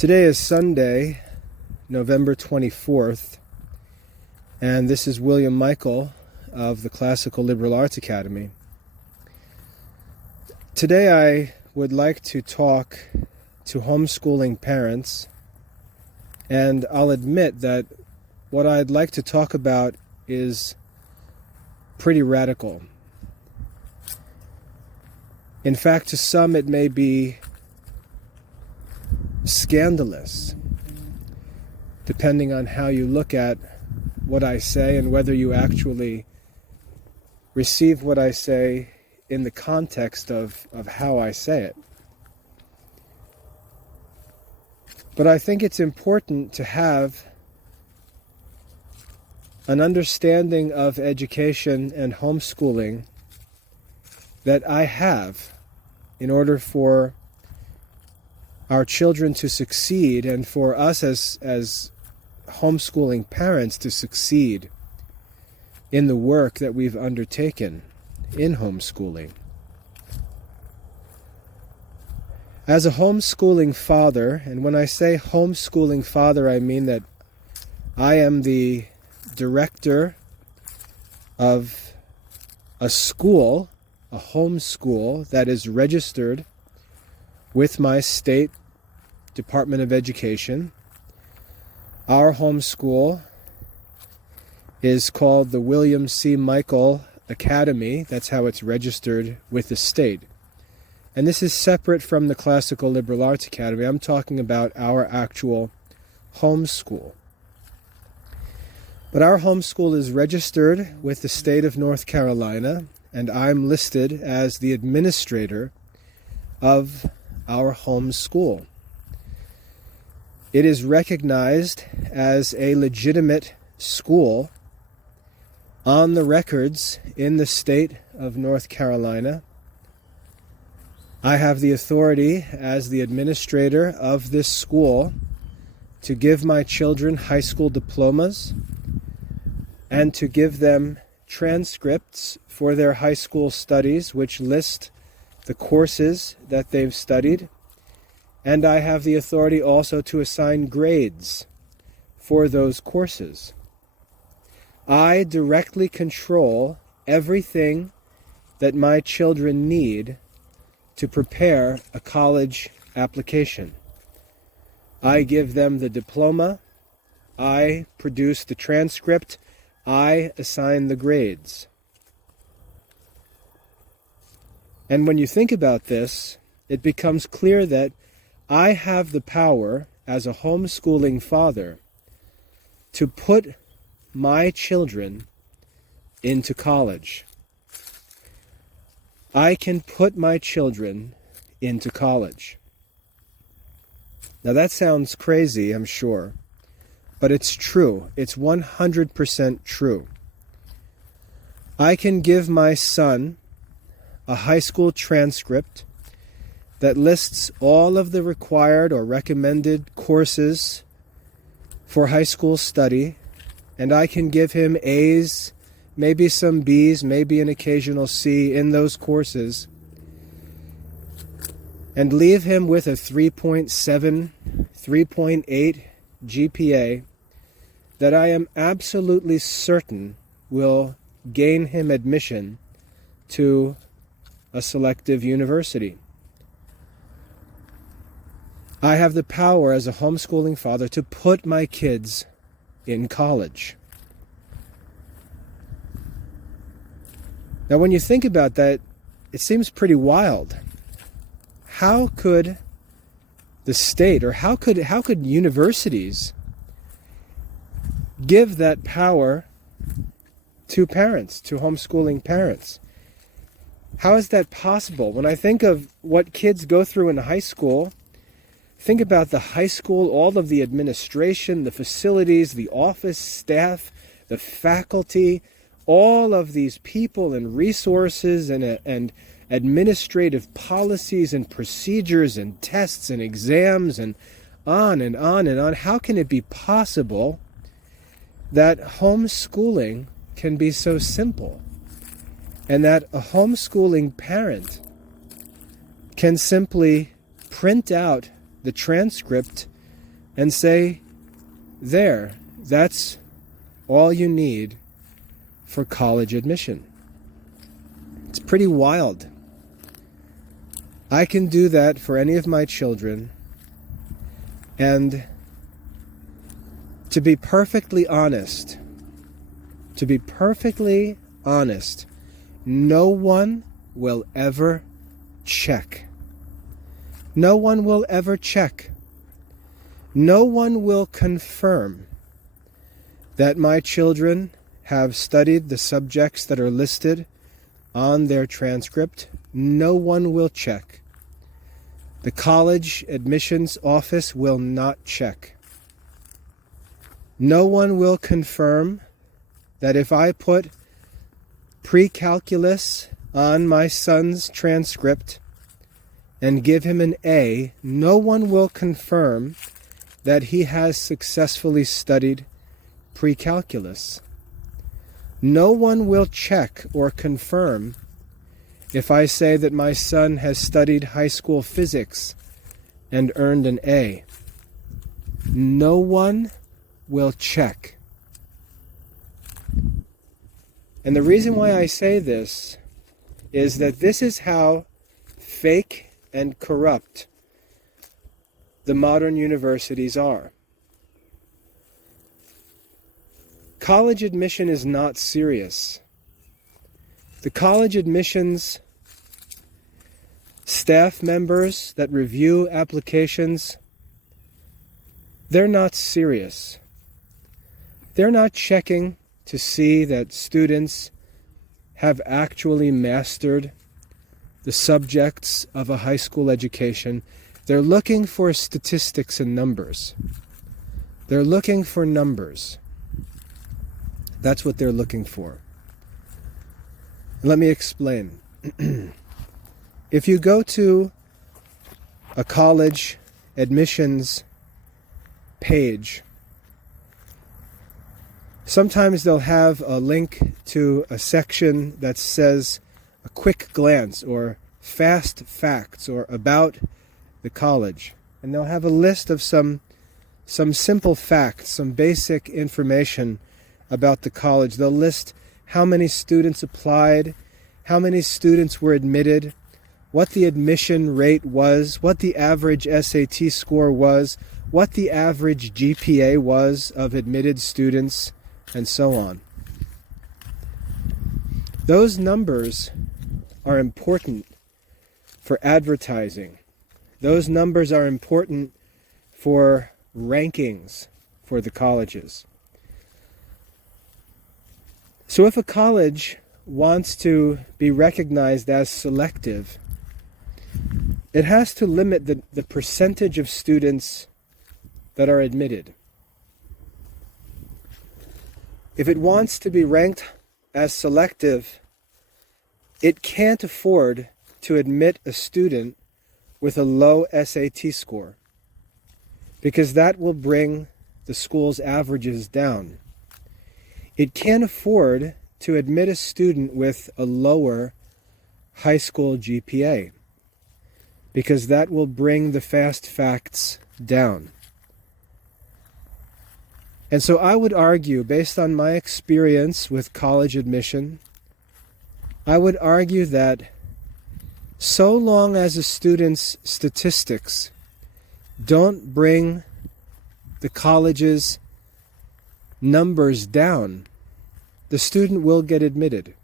Today is Sunday, November 24th, and this is William Michael of the Classical Liberal Arts Academy. Today I would like to talk to homeschooling parents, and I'll admit that what I'd like to talk about is pretty radical. In fact, to some it may be scandalous, depending on how you look at what I say and whether you actually receive what I say in the context of how I say it. But I think it's important to have an understanding of education and homeschooling that I have in order for our children to succeed and for us as homeschooling parents to succeed in the work that we've undertaken in homeschooling. As a homeschooling father, and when I say homeschooling father, I mean that I am the director of a school, a homeschool that is registered with my state Department of Education. Our homeschool is called the William C. Michael Academy. That's how it's registered with the state. And this is separate from the Classical Liberal Arts Academy. I'm talking about our actual homeschool. But our homeschool is registered with the state of North Carolina, and I'm listed as the administrator of our homeschool. It is recognized as a legitimate school on the records in the state of North Carolina. I have the authority as the administrator of this school to give my children high school diplomas and to give them transcripts for their high school studies, which list the courses that they've studied. And I have the authority also to assign grades for those courses. I directly control everything that my children need to prepare a college application. I give them the diploma, I produce the transcript, I assign the grades. And when you think about this, it becomes clear that I have the power as a homeschooling father to put my children into college. I can put my children into college. Now that sounds crazy, I'm sure, but it's true. It's 100% true. I can give my son a high school transcript that lists all of the required or recommended courses for high school study, and I can give him A's, maybe some B's, maybe an occasional C in those courses, and leave him with a 3.7, 3.8 GPA that I am absolutely certain will gain him admission to a selective university. I have the power as a homeschooling father to put my kids in college. Now, when you think about that, it seems pretty wild. How could the state, or how could universities give that power to parents, to homeschooling parents? How is that possible? When I think of what kids go through in high school, think about the high school, all of the administration, the facilities, the office staff, the faculty, all of these people and resources and administrative policies and procedures and tests and exams and on and on and on. How can it be possible that homeschooling can be so simple and that a homeschooling parent can simply print out the transcript and say, there, that's all you need for college admission. It's pretty wild. I can do that for any of my children, and to be perfectly honest, no one will ever check. No one will ever check. No one will confirm that my children have studied the subjects that are listed on their transcript. No one will check. The college admissions office will not check. No one will confirm that if I put pre-calculus on my son's transcript and give him an A, no one will confirm that he has successfully studied pre-calculus. No one will check or confirm if I say that my son has studied high school physics and earned an A. No one will check. And the reason why I say this is that this is how fake and corrupt the modern universities are. College admission is not serious. The college admissions staff members that review applications, they're not serious. They're not checking to see that students have actually mastered the subjects of a high school education. They're looking for statistics and numbers. They're looking for numbers. That's what they're looking for. Let me explain. If you go to a college admissions page, sometimes they'll have a link to a section that says a quick glance or fast facts or about the college. And they'll have a list of some simple facts, some basic information about the college. They'll list how many students applied, how many students were admitted, what the admission rate was, what the average SAT score was, what the average GPA was of admitted students, and so on. Those numbers are important for advertising. Those numbers are important for rankings for the colleges. So if a college wants to be recognized as selective, it has to limit the percentage of students that are admitted. If it wants to be ranked as selective, it can't afford to admit a student with a low SAT score, because that will bring the school's averages down. It can't afford to admit a student with a lower high school GPA, because that will bring the fast facts down. And so I would argue, based on my experience with college admission, I would argue that so long as a student's statistics don't bring the college's numbers down, the student will get admitted.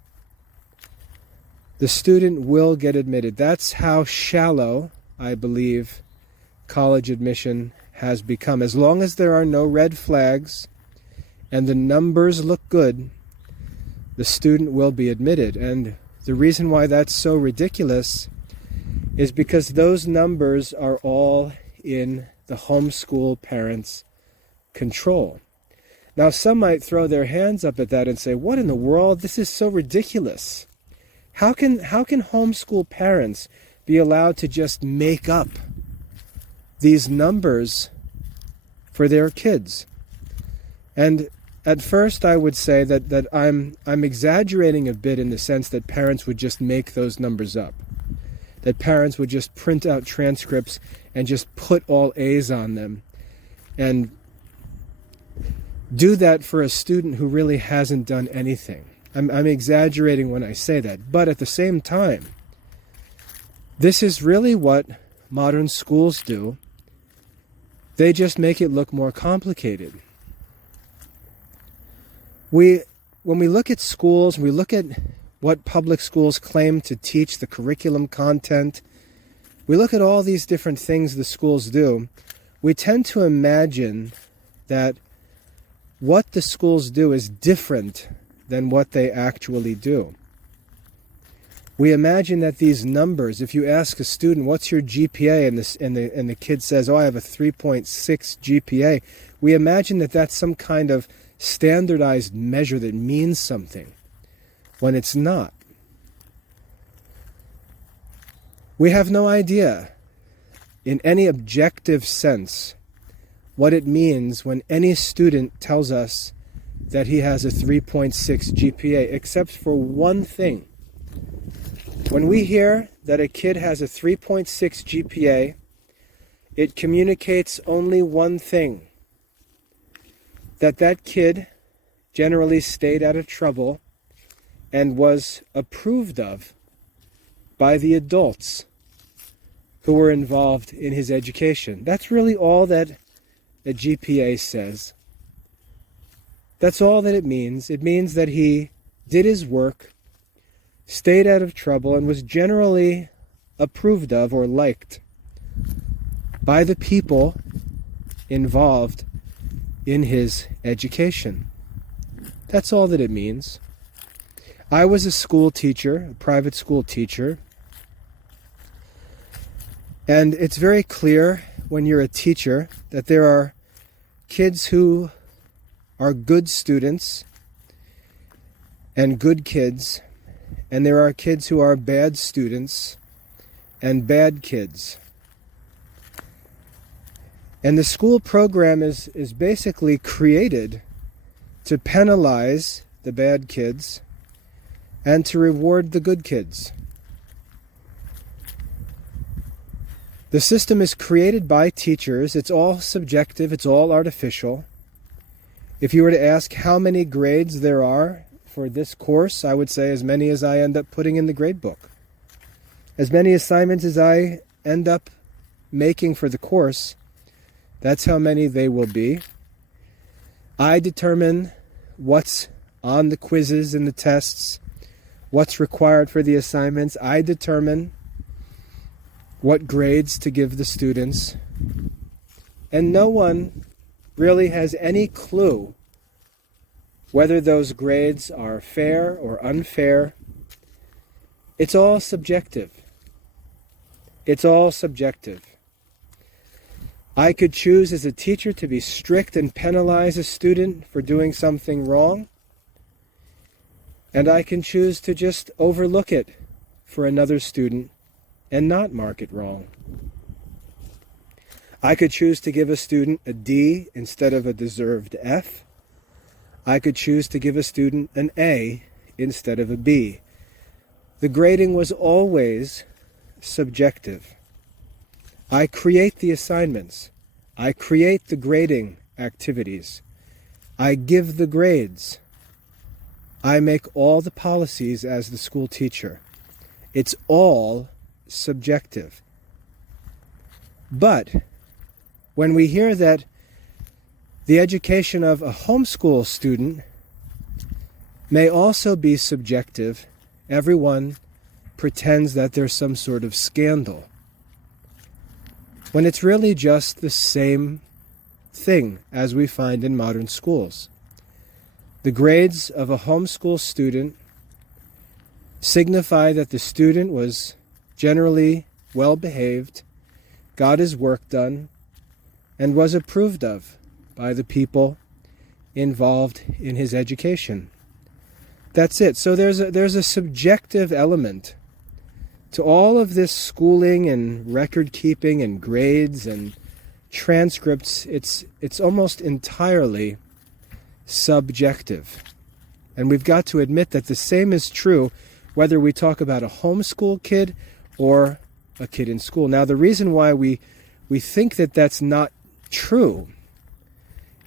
The student will get admitted. That's how shallow, I believe, college admission has become. As long as there are no red flags and the numbers look good, the student will be admitted. And the reason why that's so ridiculous is because those numbers are all in the homeschool parents' control. Now, some might throw their hands up at that and say, what in the world? This is so ridiculous. How can homeschool parents be allowed to just make up these numbers for their kids? And at first I would say that I'm exaggerating a bit in the sense that parents would just make those numbers up. That parents would just print out transcripts and just put all A's on them. and do that for a student who really hasn't done anything. I'm exaggerating when I say that, but at the same time, this is really what modern schools do. They just make it look more complicated. When we look at schools, we look at what public schools claim to teach, the curriculum content, we look at all these different things the schools do, we tend to imagine that what the schools do is different than what they actually do. We imagine that these numbers, if you ask a student, what's your GPA, and the kid says, oh, I have a 3.6 GPA, we imagine that that's some kind of standardized measure that means something, when it's not. We have no idea, in any objective sense, what it means when any student tells us that he has a 3.6 GPA, except for one thing. When we hear that a kid has a 3.6 GPA, it communicates only one thing. That kid generally stayed out of trouble and was approved of by the adults who were involved in his education. That's really all that a GPA says. That's all that it means. It means that he did his work, stayed out of trouble, and was generally approved of or liked by the people involved in his education. That's all that it means. I was a school teacher, a private school teacher, and it's very clear when you're a teacher that there are kids who are good students and good kids, and there are kids who are bad students and bad kids. And the school program is basically created to penalize the bad kids and to reward the good kids. The system is created by teachers. It's all subjective. It's all artificial. If you were to ask how many grades there are for this course, I would say as many as I end up putting in the grade book. As many assignments as I end up making for the course, that's how many they will be. I determine what's on the quizzes and the tests, what's required for the assignments. I determine what grades to give the students. And no one really has any clue whether those grades are fair or unfair. It's all subjective. It's all subjective. I could choose as a teacher to be strict and penalize a student for doing something wrong, and I can choose to just overlook it for another student and not mark it wrong. I could choose to give a student a D instead of a deserved F. I could choose to give a student an A instead of a B. The grading was always subjective. I create the assignments. I create the grading activities. I give the grades. I make all the policies as the school teacher. It's all subjective. But when we hear that the education of a homeschool student may also be subjective, everyone pretends that there's some sort of scandal, when it's really just the same thing as we find in modern schools. The grades of a homeschool student signify that the student was generally well behaved, got his work done, and was approved of by the people involved in his education. That's it. So there's a subjective element to all of this schooling and record keeping and grades and transcripts. It's almost entirely subjective. And we've got to admit that the same is true whether we talk about a homeschool kid or a kid in school. Now, the reason why we think that that's not true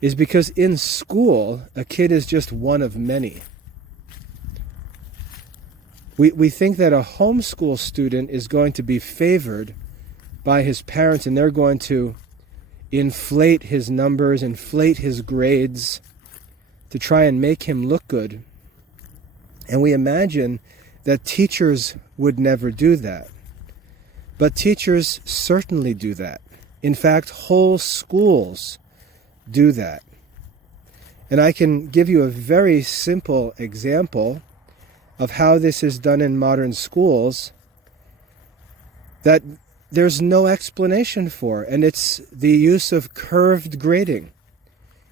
is because in school, a kid is just one of many. We think that a homeschool student is going to be favored by his parents, and they're going to inflate his numbers, inflate his grades to try and make him look good. And we imagine that teachers would never do that. But teachers certainly do that. In fact, whole schools do that. And I can give you a very simple example of how this is done in modern schools that there's no explanation for, and it's the use of curved grading.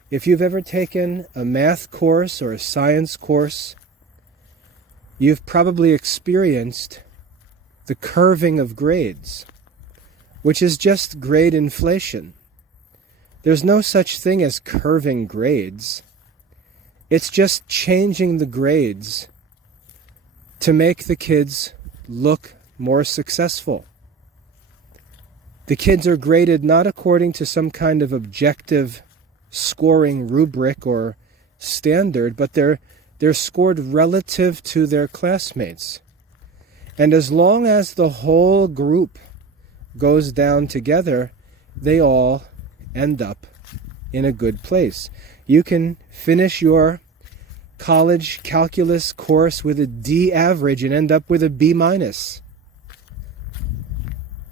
If you've ever taken a math course or a science course, you've probably experienced the curving of grades, which is just grade inflation. There's no such thing as curving grades. It's just changing the grades to make the kids look more successful. The kids are graded not according to some kind of objective scoring rubric or standard, but they're scored relative to their classmates. And as long as the whole group goes down together, they all end up in a good place. You can finish your college calculus course with a D average and end up with a B minus.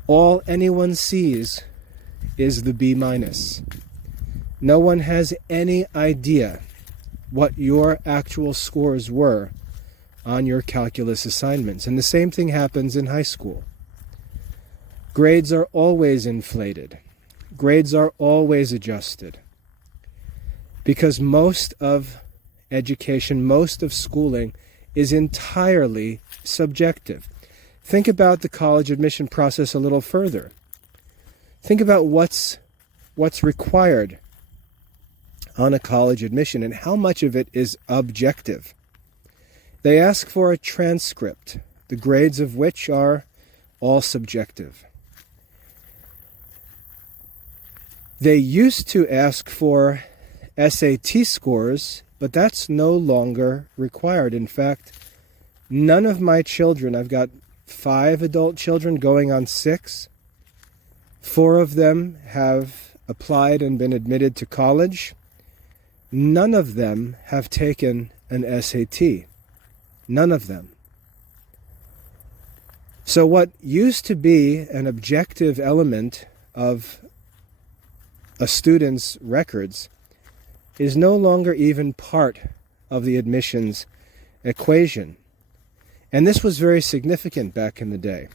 All anyone sees is the B minus. No one has any idea what your actual scores were on your calculus assignments. And the same thing happens in high school. Grades are always inflated. Grades are always adjusted. Because most of education, most of schooling is entirely subjective. Think about the college admission process a little further. Think about what's required on a college admission and how much of it is objective. They ask for a transcript, the grades of which are all subjective. They used to ask for SAT scores, but that's no longer required. In fact, none of my children, I've got 5 adult children going on 6. 4 of them have applied and been admitted to college. None of them have taken an SAT. None of them. So what used to be an objective element of a student's records is no longer even part of the admissions equation. And this was very significant back in the day.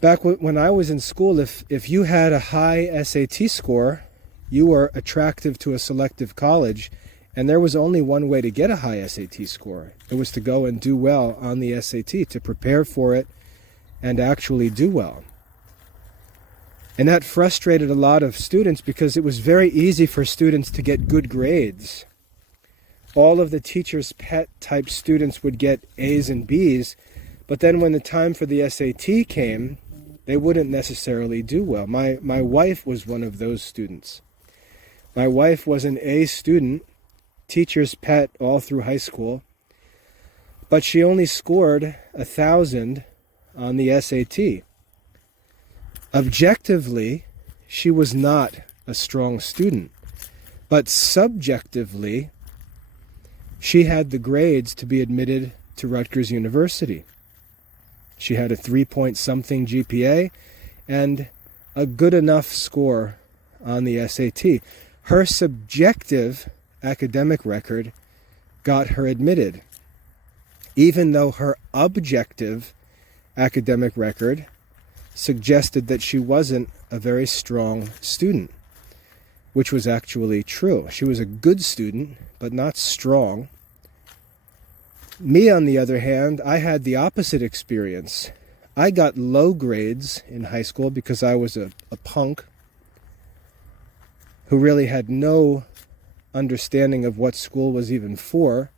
Back when I was in school, if you had a high SAT score, you were attractive to a selective college, and there was only one way to get a high SAT score. It was to go and do well on the SAT, to prepare for it and actually do well. And that frustrated a lot of students because it was very easy for students to get good grades. All of the teacher's pet type students would get A's and B's, but then when the time for the SAT came, they wouldn't necessarily do well. My wife was one of those students. My wife was an A student, teacher's pet all through high school, but she only scored 1,000 on the SAT. Objectively, she was not a strong student, but subjectively, she had the grades to be admitted to Rutgers University. She had a 3-point-something GPA and a good enough score on the SAT. Her subjective academic record got her admitted, even though her objective academic record suggested that she wasn't a very strong student, which was actually true. She was a good student, but not strong. Me, on the other hand, I had the opposite experience. I got low grades in high school because I was a punk who really had no understanding of what school was even for,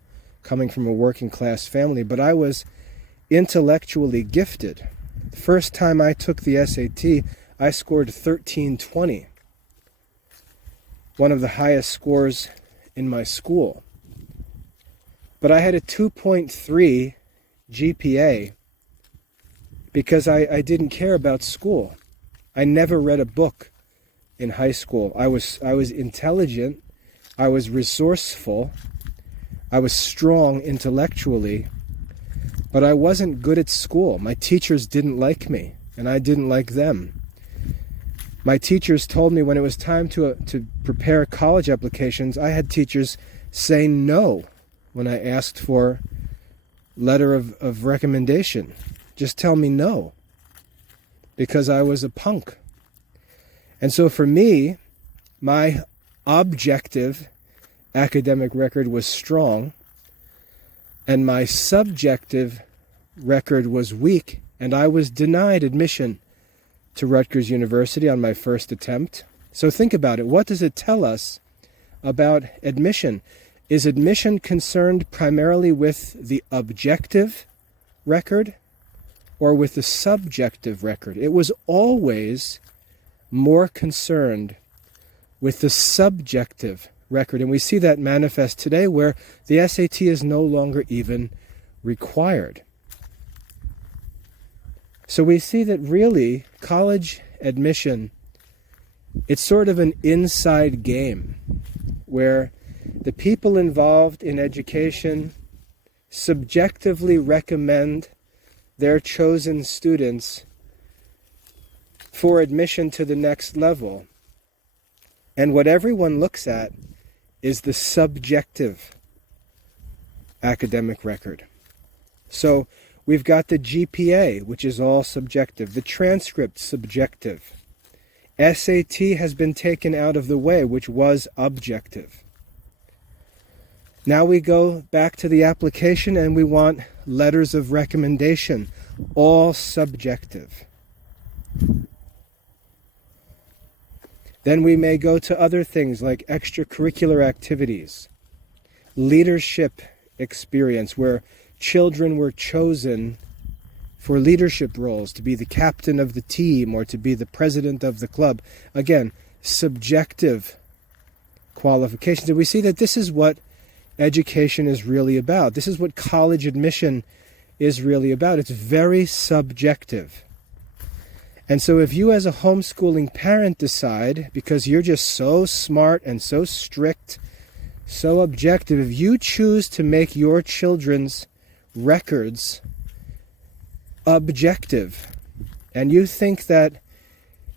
coming from a working class family, but I was intellectually gifted. The first time I took the SAT, I scored 1320. one of the highest scores in my school. But I had a 2.3 GPA because I didn't care about school. I never read a book in high school. I was intelligent, I was resourceful, I was strong intellectually, but I wasn't good at school. My teachers didn't like me, and I didn't like them. My teachers told me when it was time to prepare college applications, I had teachers say no when I asked for letter of recommendation. Just tell me no, because I was a punk. And so for me, my objective academic record was strong, and my subjective record was weak, and I was denied admission to Rutgers University on my first attempt. So think about it. What does it tell us about admission? Is admission concerned primarily with the objective record or with the subjective record? It was always more concerned with the subjective record. And we see that manifest today where the SAT is no longer even required. So we see that really college admission, it's sort of an inside game where the people involved in education subjectively recommend their chosen students for admission to the next level. And what everyone looks at is the subjective academic record. So we've got the GPA, which is all subjective. The transcript, subjective. SAT has been taken out of the way, which was objective. Now we go back to the application and we want letters of recommendation, all subjective. Then we may go to other things like extracurricular activities, leadership experience, where children were chosen for leadership roles, to be the captain of the team or to be the president of the club. Again, subjective qualifications. And we see that this is what education is really about. This is what college admission is really about. It's very subjective. And so if you as a homeschooling parent decide, because you're just so smart and so strict, so objective, if you choose to make your children's records objective, and you think that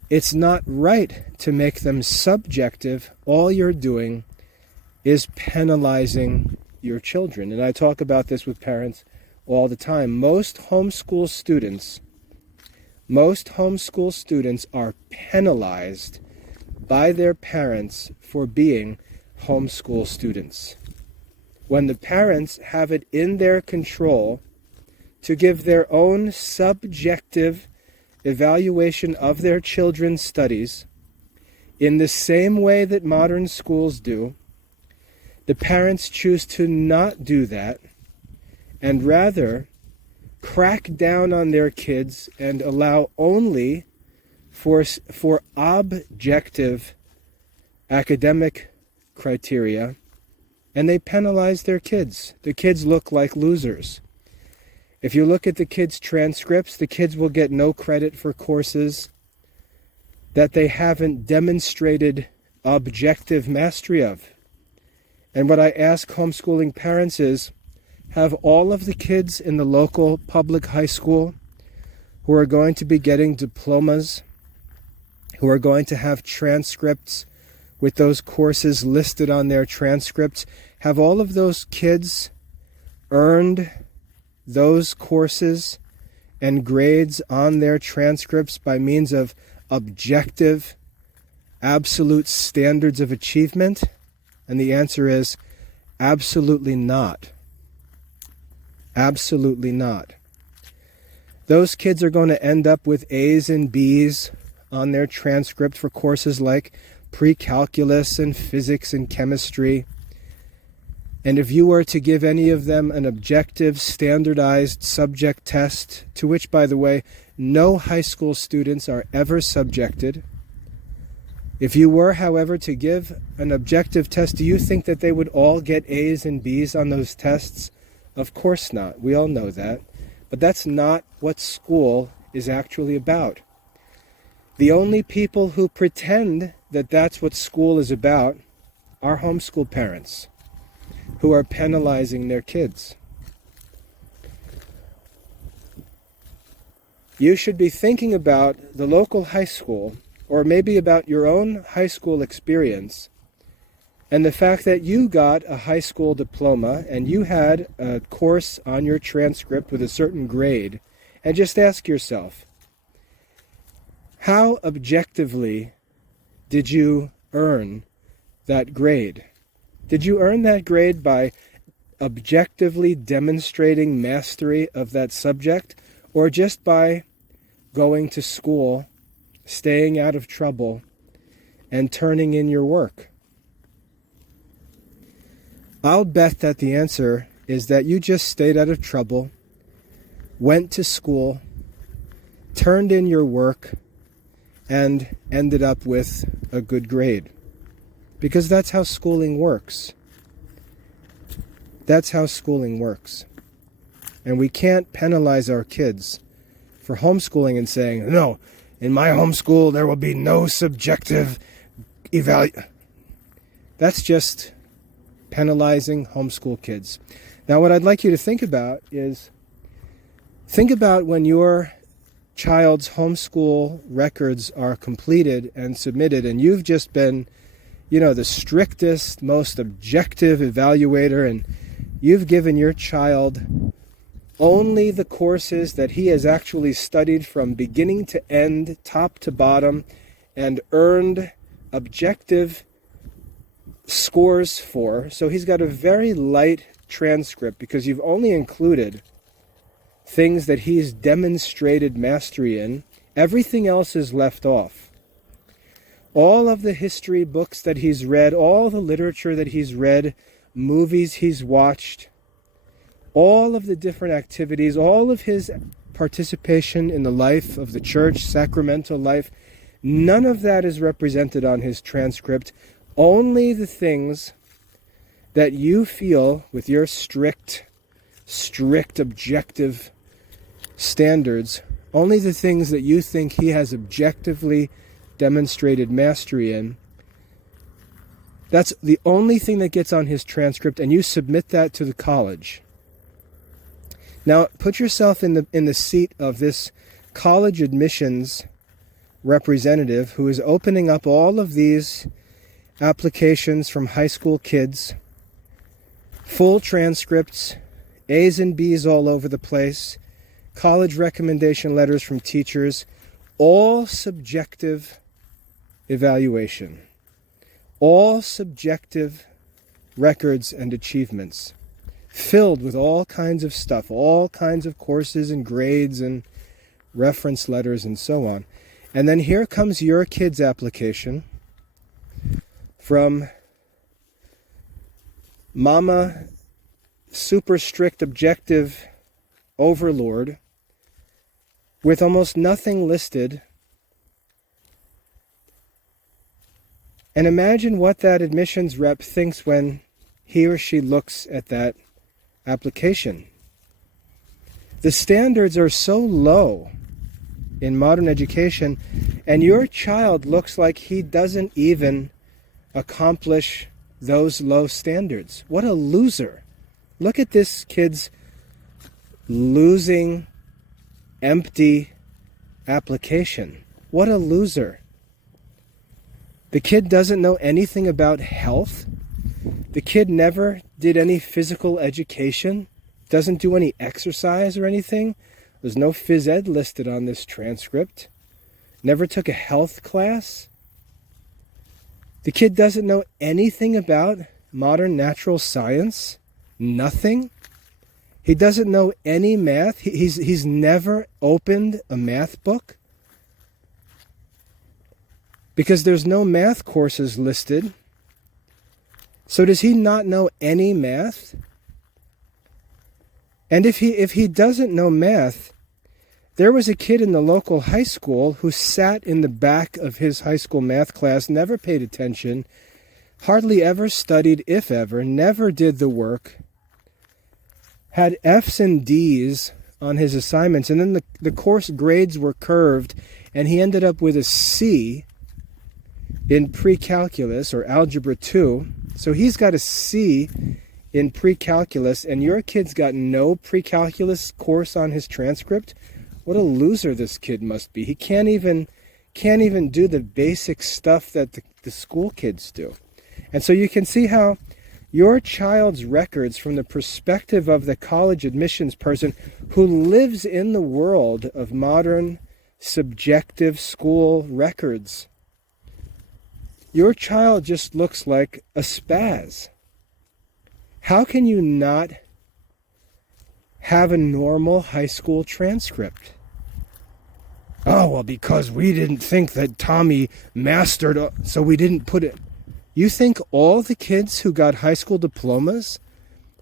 it's not right to make them subjective, all you're doing is penalizing your children. And I talk about this with parents all the time. Most homeschool students are penalized by their parents for being homeschool students. When the parents have it in their control to give their own subjective evaluation of their children's studies in the same way that modern schools do, the parents choose to not do that and rather crack down on their kids and allow only for objective academic criteria, and they penalize their kids. The kids look like losers. If you look at the kids' transcripts, the kids will get no credit for courses that they haven't demonstrated objective mastery of. And what I ask homeschooling parents is, have all of the kids in the local public high school who are going to be getting diplomas, who are going to have transcripts with those courses listed on their transcripts, have all of those kids earned those courses and grades on their transcripts by means of objective, absolute standards of achievement? And the answer is absolutely not. Absolutely not. Those kids are going to end up with A's and B's on their transcript for courses like pre-calculus and physics and chemistry. And if you were to give any of them an objective, standardized subject test, to which, by the way, no high school students are ever subjected, If you were, however, to give an objective test, do you think that they would all get A's and B's on those tests? Of course not. We all know that. But that's not what school is actually about. The only people who pretend that that's what school is about are homeschool parents who are penalizing their kids. You should be thinking about the local high school, or maybe about your own high school experience, and the fact that you got a high school diploma and you had a course on your transcript with a certain grade, and just ask yourself, how objectively did you earn that grade? Did you earn that grade by objectively demonstrating mastery of that subject, or just by going to school, staying out of trouble, and turning in your work? I'll bet that the answer is that you just stayed out of trouble, went to school, turned in your work, and ended up with a good grade. Because that's how schooling works. That's how schooling works. And we can't penalize our kids for homeschooling and saying, no, in my homeschool there will be no subjective evaluation. That's just penalizing homeschool kids. Now what I'd like you to think about is, think about when your child's homeschool records are completed and submitted, and you've just been, the strictest, most objective evaluator, and you've given your child only the courses that he has actually studied from beginning to end, top to bottom, and earned objective scores for. So he's got a very light transcript because you've only included things that he's demonstrated mastery in. Everything else is left off. All of the history books that he's read, all the literature that he's read, movies he's watched, all of the different activities, all of his participation in the life of the church, sacramental life, none of that is represented on his transcript. Only the things that you feel with your strict objective standards, only the things that you think he has objectively demonstrated mastery in, that's the only thing that gets on his transcript, and you submit that to the college. Now, put yourself in the seat of this college admissions representative who is opening up all of these applications from high school kids, full transcripts, A's and B's all over the place, college recommendation letters from teachers, all subjective evaluation, all subjective records and achievements, filled with all kinds of stuff, all kinds of courses and grades and reference letters and so on. And then here comes your kid's application from Mama, super strict objective overlord, with almost nothing listed. And imagine what that admissions rep thinks when he or she looks at that application. The standards are so low in modern education, and your child looks like he doesn't even accomplish those low standards. What a loser. Look at this kid's losing, empty application. What a loser. The kid doesn't know anything about health. The kid never did any physical education, doesn't do any exercise or anything. There's no phys ed listed on this transcript. Never took a health class. The kid doesn't know anything about modern natural science. Nothing. He doesn't know any math. He's never opened a math book because there's no math courses listed. So does he not know any math? And if he doesn't know math, There was a kid in the local high school who sat in the back of his high school math class, never paid attention, hardly ever studied, if ever, never did the work, had F's and D's on his assignments, and then the course grades were curved, and he ended up with a C in pre-calculus or algebra 2. So he's got a C in pre-calculus, and your kid's got no pre-calculus course on his transcript. What a loser this kid must be. He can't even do the basic stuff that the school kids do. And so you can see how your child's records, from the perspective of the college admissions person who lives in the world of modern subjective school records, your child just looks like a spaz. How can you not have a normal high school transcript? Oh, well, because we didn't think that Tommy mastered, so we didn't put it. You think all the kids who got high school diplomas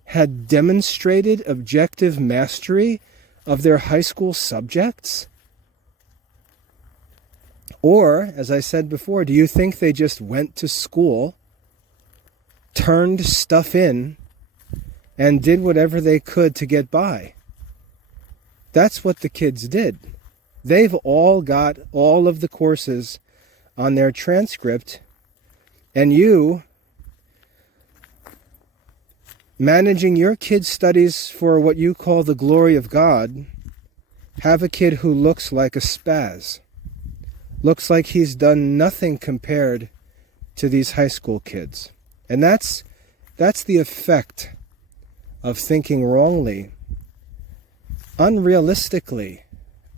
had demonstrated objective mastery of their high school subjects? Or, as I said before, do you think they just went to school, turned stuff in, and did whatever they could to get by? That's what the kids did. They've all got all of the courses on their transcript, and you, managing your kids' studies for what you call the glory of God, have a kid who looks like a spaz. Looks like he's done nothing compared to these high school kids. And that's the effect of thinking wrongly, unrealistically,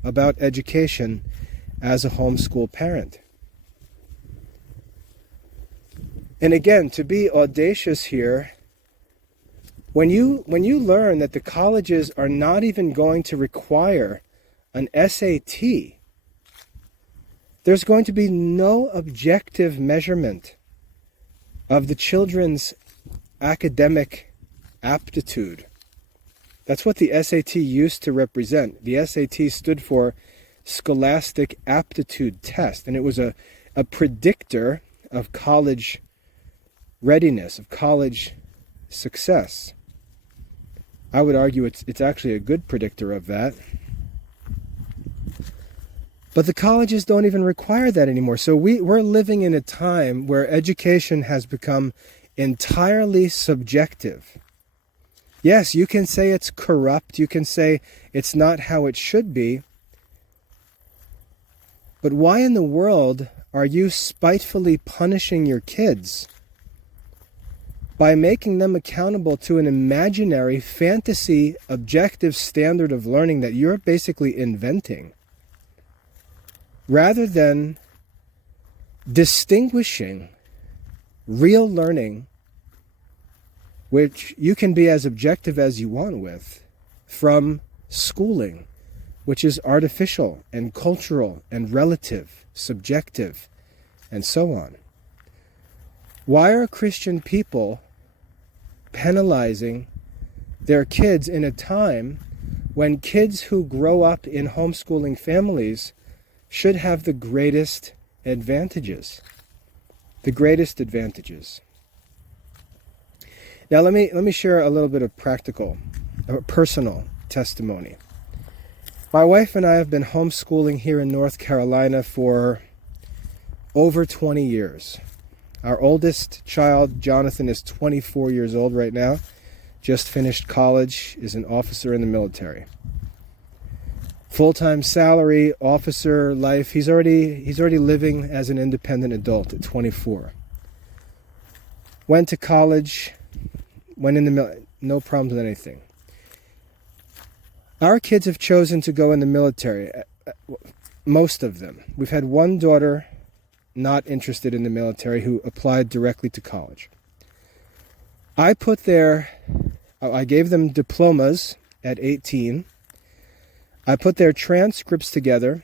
about education as a homeschool parent. And again, to be audacious here, when you learn that the colleges are not even going to require an SAT, there's going to be no objective measurement of the children's academic aptitude. That's what the SAT used to represent. The SAT stood for Scholastic Aptitude Test, and it was a predictor of college readiness, of college success. I would argue it's actually a good predictor of that. But the colleges don't even require that anymore. So we're living in a time where education has become entirely subjective. Yes, you can say it's corrupt. You can say it's not how it should be. But why in the world are you spitefully punishing your kids by making them accountable to an imaginary, fantasy, objective standard of learning that you're basically inventing, rather than distinguishing real learning, which you can be as objective as you want with, from schooling, which is artificial and cultural and relative, subjective, and so on? Why are Christian people penalizing their kids in a time when kids who grow up in homeschooling families should have the greatest advantages? The greatest advantages. Now let me share a little bit of personal testimony. My wife and I have been homeschooling here in North Carolina for over 20 years. Our oldest child, Jonathan, is 24 years old right now, just finished college, is an officer in the military. Full-time salary, officer life. He's already living as an independent adult at 24. Went to college, went in the military, no problems with anything. Our kids have chosen to go in the military, most of them. We've had one daughter not interested in the military who applied directly to college. I gave them diplomas at 18. I put their transcripts together.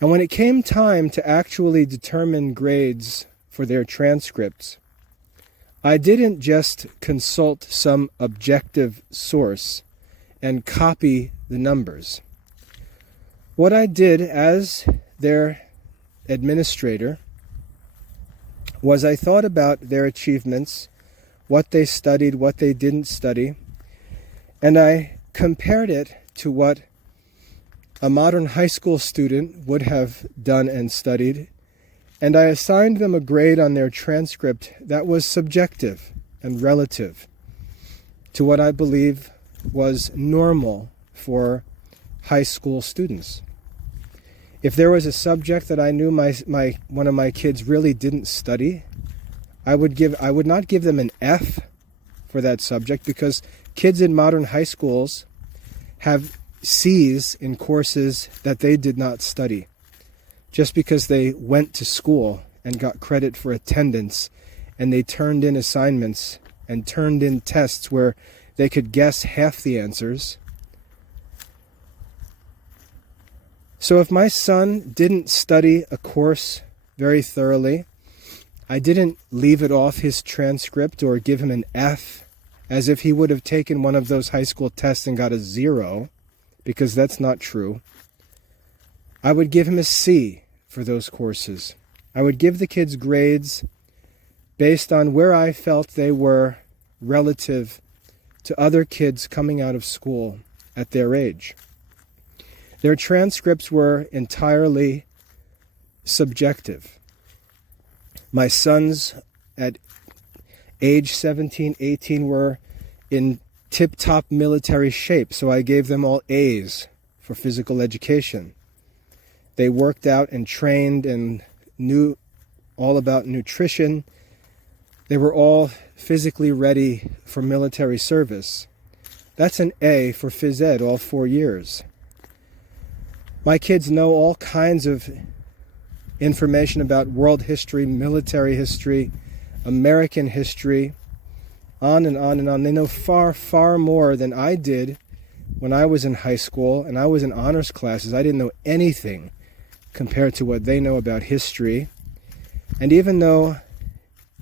And when it came time to actually determine grades for their transcripts, I didn't just consult some objective source and copy the numbers. What I did as their administrator was I thought about their achievements, what they studied, what they didn't study, and I compared it to what a modern high school student would have done and studied, and I assigned them a grade on their transcript that was subjective and relative to what I believe was normal for high school students. If there was a subject that I knew one of my kids really didn't study, I would not give them an F for that subject, because kids in modern high schools have C's in courses that they did not study, just because they went to school and got credit for attendance, and they turned in assignments and turned in tests where they could guess half the answers. So if my son didn't study a course very thoroughly, I didn't leave it off his transcript or give him an F as if he would have taken one of those high school tests and got a 0, because that's not true. I would give him a C for those courses. I would give the kids grades based on where I felt they were relative to other kids coming out of school at their age. Their transcripts were entirely subjective. My sons at age 17, 18 were in tip-top military shape, so I gave them all A's for physical education. They worked out and trained and knew all about nutrition. They were all physically ready for military service. That's an A for phys ed all 4 years. My kids know all kinds of information about world history, military history, American history, on and on and on. They know far, far more than I did when I was in high school and I was in honors classes. I didn't know anything compared to what they know about history. And even though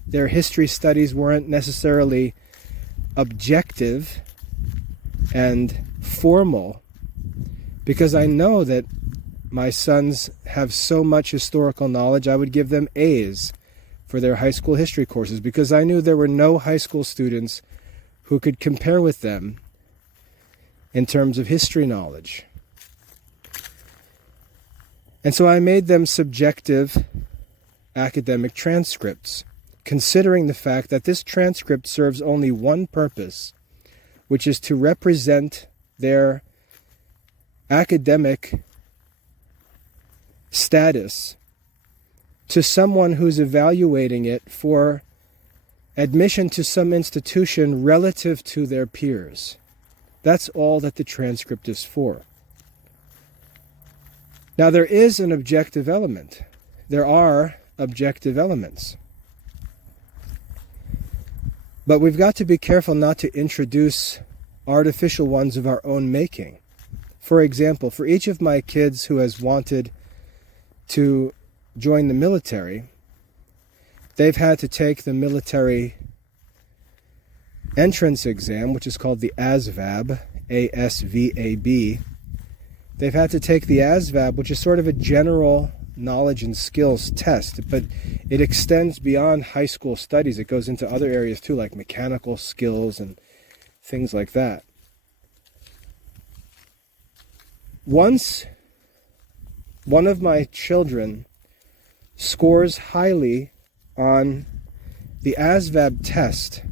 their history studies weren't necessarily objective and formal, because I know that my sons have so much historical knowledge, I would give them A's for their high school history courses, because I knew there were no high school students who could compare with them in terms of history knowledge. And so I made them subjective academic transcripts, considering the fact that this transcript serves only one purpose, which is to represent their academic status to someone who's evaluating it for admission to some institution relative to their peers. That's all that the transcript is for. Now, there is an objective element. There are objective elements. But we've got to be careful not to introduce artificial ones of our own making. For example, for each of my kids who has wanted to join the military, they've had to take the military entrance exam, which is called the ASVAB, A-S-V-A-B. They've had to take the ASVAB, which is sort of a general knowledge and skills test, but it extends beyond high school studies. It goes into other areas too, like mechanical skills and things like that. Once one of my children scores highly on the ASVAB test,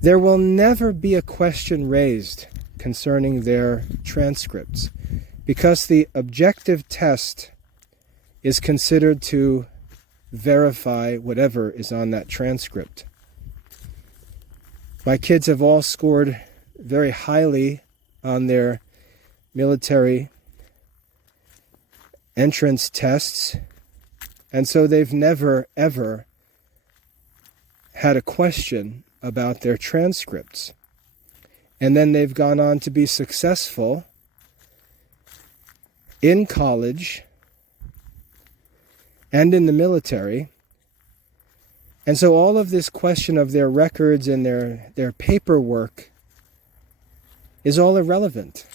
there will never be a question raised concerning their transcripts, because the objective test is considered to verify whatever is on that transcript. My kids have all scored very highly on their military entrance tests, and so they've never, ever had a question about their transcripts. And then they've gone on to be successful in college and in the military. And so all of this question of their records and their paperwork is all irrelevant.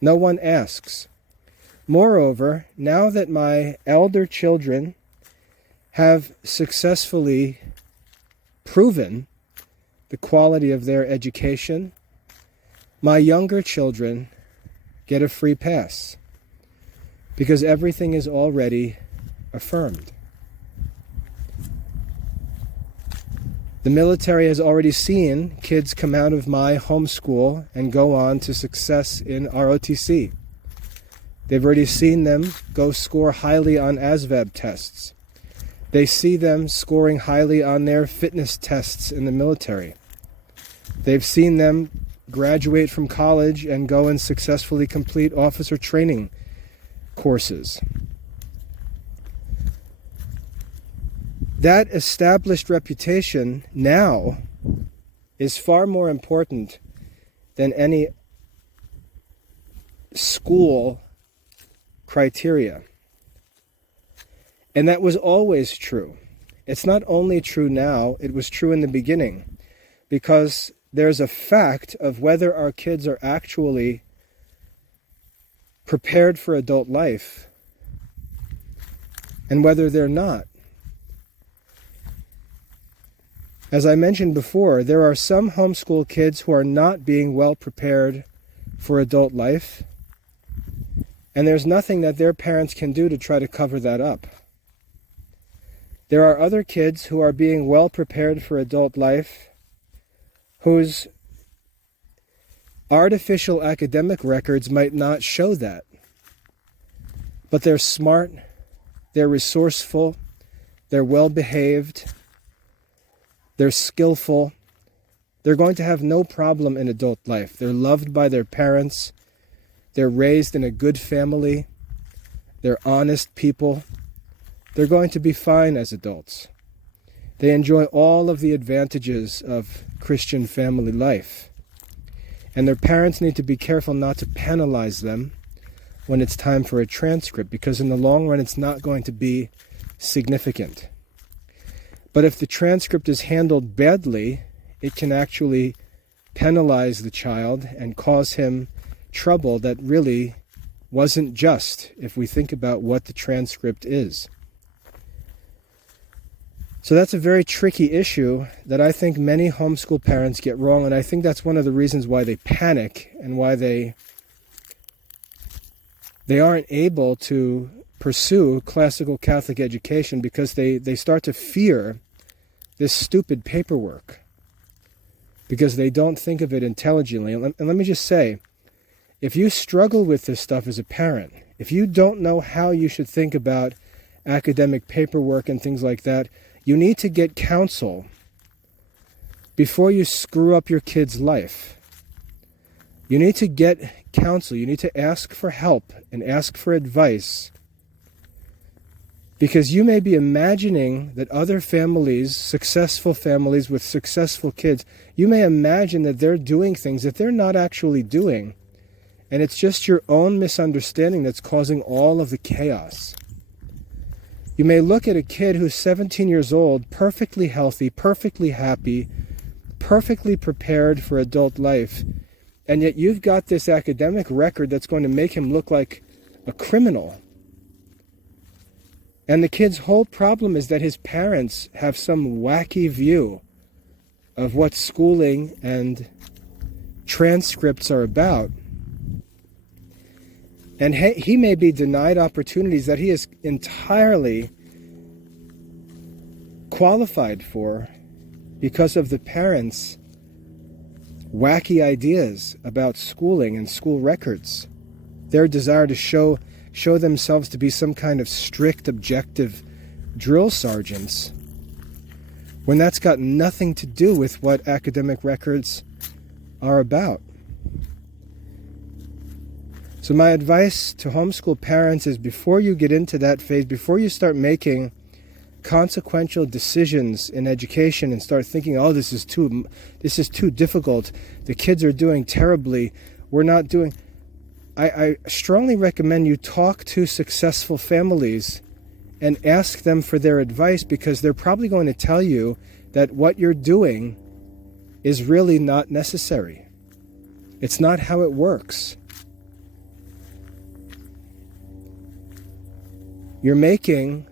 No one asks. Moreover, now that my elder children have successfully proven the quality of their education, my younger children get a free pass because everything is already affirmed. The military has already seen kids come out of my homeschool and go on to success in ROTC. They've already seen them go score highly on ASVAB tests. They see them scoring highly on their fitness tests in the military. They've seen them graduate from college and go and successfully complete officer training courses. That established reputation now is far more important than any school criteria. And that was always true. It's not only true now, it was true in the beginning, because there's a fact of whether our kids are actually prepared for adult life and whether they're not. As I mentioned before, there are some homeschool kids who are not being well prepared for adult life, and there's nothing that their parents can do to try to cover that up. There are other kids who are being well prepared for adult life, whose artificial academic records might not show that. But they're smart, they're resourceful, they're well-behaved, they're skillful. They're going to have no problem in adult life. They're loved by their parents. They're raised in a good family. They're honest people. They're going to be fine as adults. They enjoy all of the advantages of Christian family life. And their parents need to be careful not to penalize them when it's time for a transcript, because in the long run it's not going to be significant. But if the transcript is handled badly, it can actually penalize the child and cause him trouble that really wasn't just, if we think about what the transcript is. So that's a very tricky issue that I think many homeschool parents get wrong, and I think that's one of the reasons why they panic and why they aren't able to pursue classical Catholic education, because they start to fear this stupid paperwork because they don't think of it intelligently. And let me just say, if you struggle with this stuff as a parent, if you don't know how you should think about academic paperwork and things like that, you need to get counsel before you screw up your kid's life. You need to get counsel. You need to ask for help and ask for advice, because you may be imagining that other families, successful families with successful kids, you may imagine that they're doing things that they're not actually doing. And it's just your own misunderstanding that's causing all of the chaos. You may look at a kid who's 17 years old, perfectly healthy, perfectly happy, perfectly prepared for adult life, and yet you've got this academic record that's going to make him look like a criminal. And the kid's whole problem is that his parents have some wacky view of what schooling and transcripts are about. And he may be denied opportunities that he is entirely qualified for because of the parents' wacky ideas about schooling and school records. Their desire to show themselves to be some kind of strict, objective drill sergeants, when that's got nothing to do with what academic records are about. So my advice to homeschool parents is, before you get into that phase, before you start making consequential decisions in education and start thinking, oh, this is too difficult, the kids are doing terribly, we're not doing... I strongly recommend you talk to successful families and ask them for their advice, because they're probably going to tell you that what you're doing is really not necessary. It's not how it works. You're making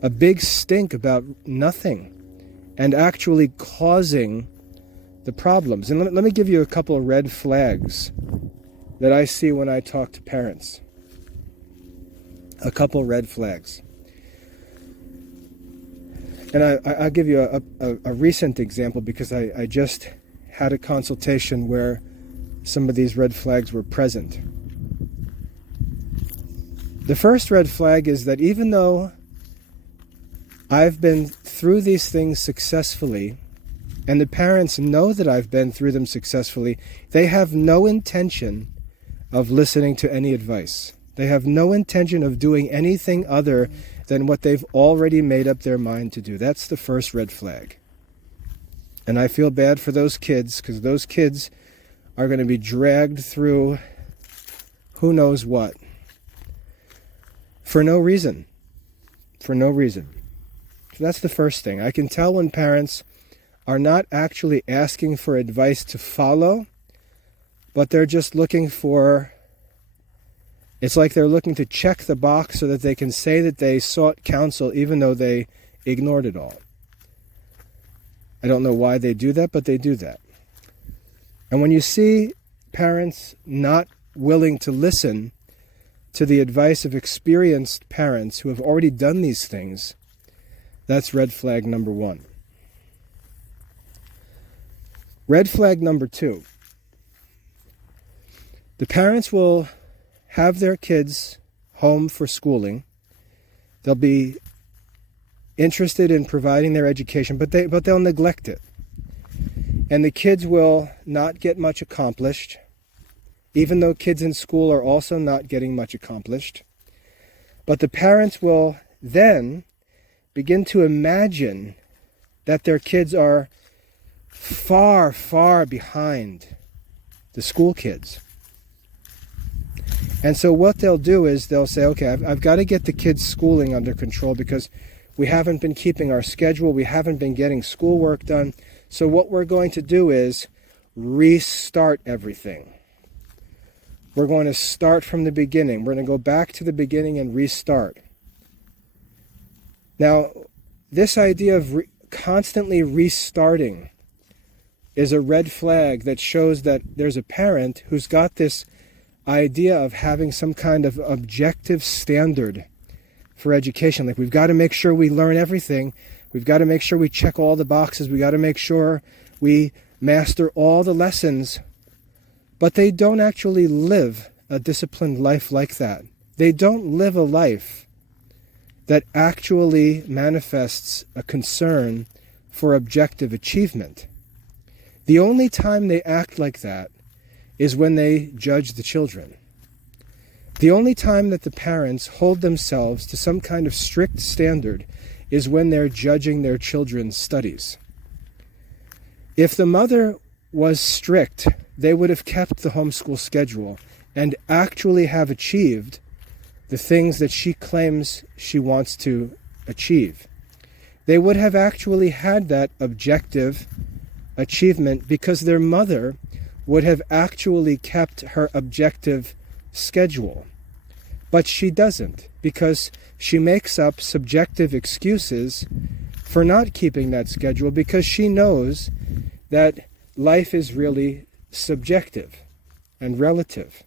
a big stink about nothing and actually causing the problems. And let me give you a couple of red flags that I see when I talk to parents. A couple red flags. And I'll give you a recent example because I just had a consultation where some of these red flags were present. The first red flag is that even though I've been through these things successfully, and the parents know that I've been through them successfully, they have no intention of listening to any advice. They have no intention of doing anything other than what they've already made up their mind to do. That's the first red flag. And I feel bad for those kids, because those kids are going to be dragged through who knows what. For no reason. For no reason. So that's the first thing. I can tell when parents are not actually asking for advice to follow, but they're just looking for, it's like they're looking to check the box so that they can say that they sought counsel even though they ignored it all. I don't know why they do that, but they do that. And when you see parents not willing to listen to the advice of experienced parents who have already done these things, that's red flag number one. Red flag number two. The parents will have their kids home for schooling. They'll be interested in providing their education, but they'll neglect it. And the kids will not get much accomplished, even though kids in school are also not getting much accomplished. But the parents will then begin to imagine that their kids are far, far behind the school kids. And so what they'll do is they'll say, okay, I've got to get the kids' schooling under control because we haven't been keeping our schedule, we haven't been getting schoolwork done. So what we're going to do is restart everything. We're going to start from the beginning. We're going to go back to the beginning and restart. Now, this idea of constantly restarting is a red flag that shows that there's a parent who's got this idea of having some kind of objective standard for education. Like, we've got to make sure we learn everything. We've got to make sure we check all the boxes. We've got to make sure we master all the lessons. But they don't actually live a disciplined life like that. They don't live a life that actually manifests a concern for objective achievement. The only time they act like that is when they judge the children. The only time that the parents hold themselves to some kind of strict standard is when they're judging their children's studies. If the mother was strict, they would have kept the homeschool schedule and actually have achieved the things that she claims she wants to achieve. They would have actually had that objective achievement because their mother would have actually kept her objective schedule. But she doesn't, because she makes up subjective excuses for not keeping that schedule because she knows that life is really subjective and relative.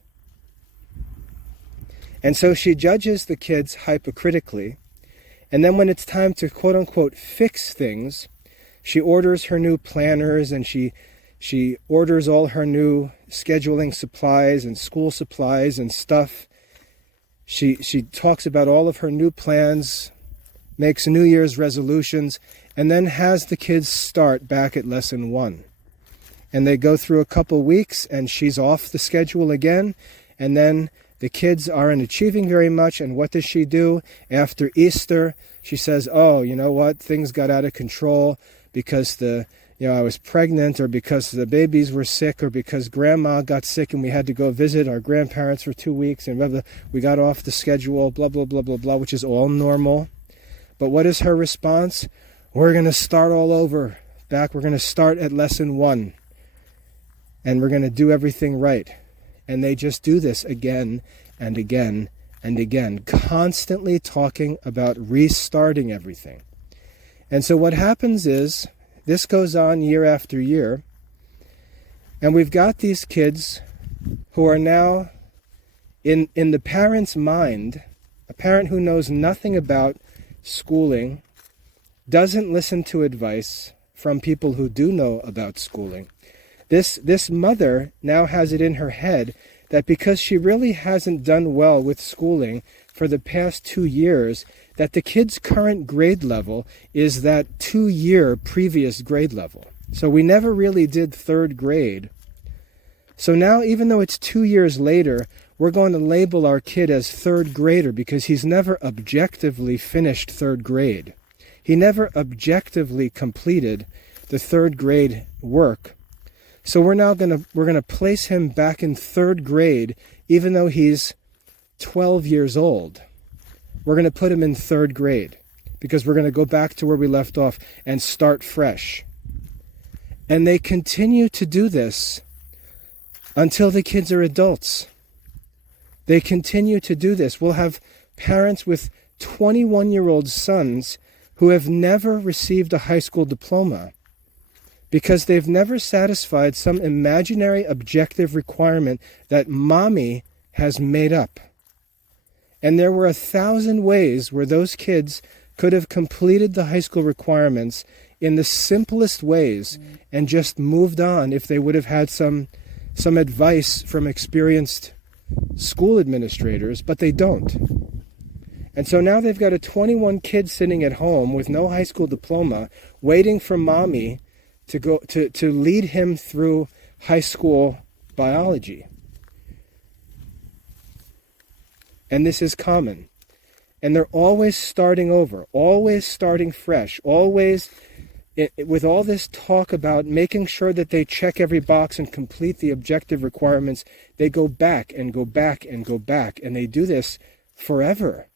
And so she judges the kids hypocritically, and then when it's time to quote-unquote fix things, she orders her new planners and she orders all her new scheduling supplies and school supplies and stuff. She talks about all of her new plans, makes New Year's resolutions, and then has the kids start back at lesson 1. And they go through a couple weeks and she's off the schedule again, and then the kids aren't achieving very much, and what does she do? After Easter, she says, oh, you know what, things got out of control because I was pregnant, or because the babies were sick, or because grandma got sick and we had to go visit our grandparents for 2 weeks, and blah, blah, we got off the schedule, blah, blah, blah, blah, blah, which is all normal. But what is her response? We're going to start all over. We're going to start at lesson 1. And we're going to do everything right. And they just do this again and again and again, constantly talking about restarting everything. And so what happens is, this goes on year after year, and we've got these kids who are now, in the parent's mind, a parent who knows nothing about schooling, doesn't listen to advice from people who do know about schooling. This mother now has it in her head that because she really hasn't done well with schooling for the past 2 years, that the kid's current grade level is that 2-year previous grade level. So we never really did 3rd grade. So now, even though it's 2 years later, we're going to label our kid as 3rd grader because he's never objectively finished 3rd grade. He never objectively completed the 3rd grade work. So we're going to place him back in 3rd grade, even though he's 12 years old. We're going to put him in 3rd grade because we're going to go back to where we left off and start fresh. And they continue to do this until the kids are adults. They continue to do this. We'll have parents with 21-year-old sons who have never received a high school diploma because they've never satisfied some imaginary objective requirement that mommy has made up. And there were 1,000 ways where those kids could have completed the high school requirements in the simplest ways and just moved on if they would have had some advice from experienced school administrators, but they don't. And so now they've got a 21 kid sitting at home with no high school diploma, waiting for mommy to lead him through high school biology. And this is common. And they're always starting over, always starting fresh, always with all this talk about making sure that they check every box and complete the objective requirements. They go back and go back and go back, and they do this forever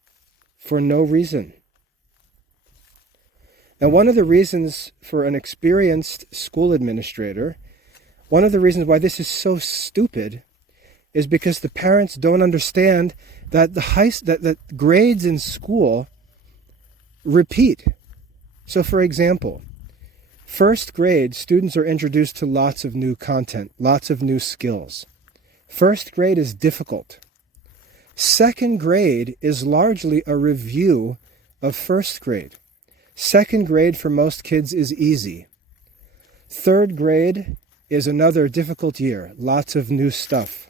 for no reason. Now, one of the reasons for an experienced school administrator, one of the reasons why this is so stupid is because the parents don't understand that that grades in school repeat. So, for example, 1st grade, students are introduced to lots of new content, lots of new skills. 1st grade is difficult. 2nd grade is largely a review of 1st grade. 2nd grade for most kids is easy. 3rd grade is another difficult year, lots of new stuff.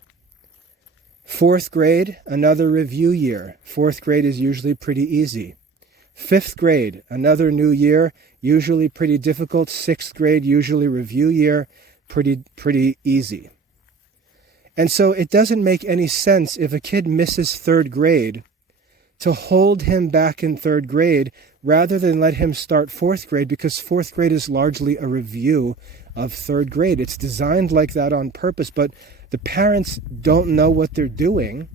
4th grade, another review year. 4th grade is usually pretty easy. 5th grade, another new year, usually pretty difficult. 6th grade, usually review year, pretty easy. And so it doesn't make any sense if a kid misses 3rd grade to hold him back in 3rd grade rather than let him start 4th grade, because 4th grade is largely a review of 3rd grade. It's designed like that on purpose, but the parents don't know what they're doing,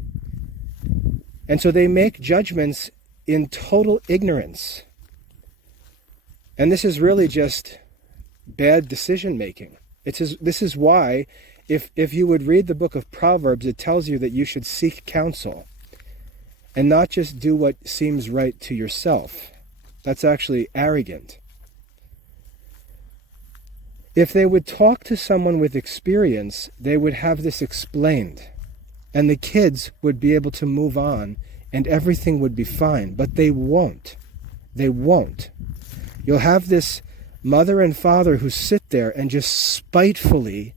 and so they make judgments in total ignorance. And this is really just bad decision making. This is why, if you would read the book of Proverbs, it tells you that you should seek counsel and not just do what seems right to yourself. That's actually arrogant. If they would talk to someone with experience, they would have this explained, and the kids would be able to move on, and everything would be fine. But they won't. They won't. You'll have this mother and father who sit there and just spitefully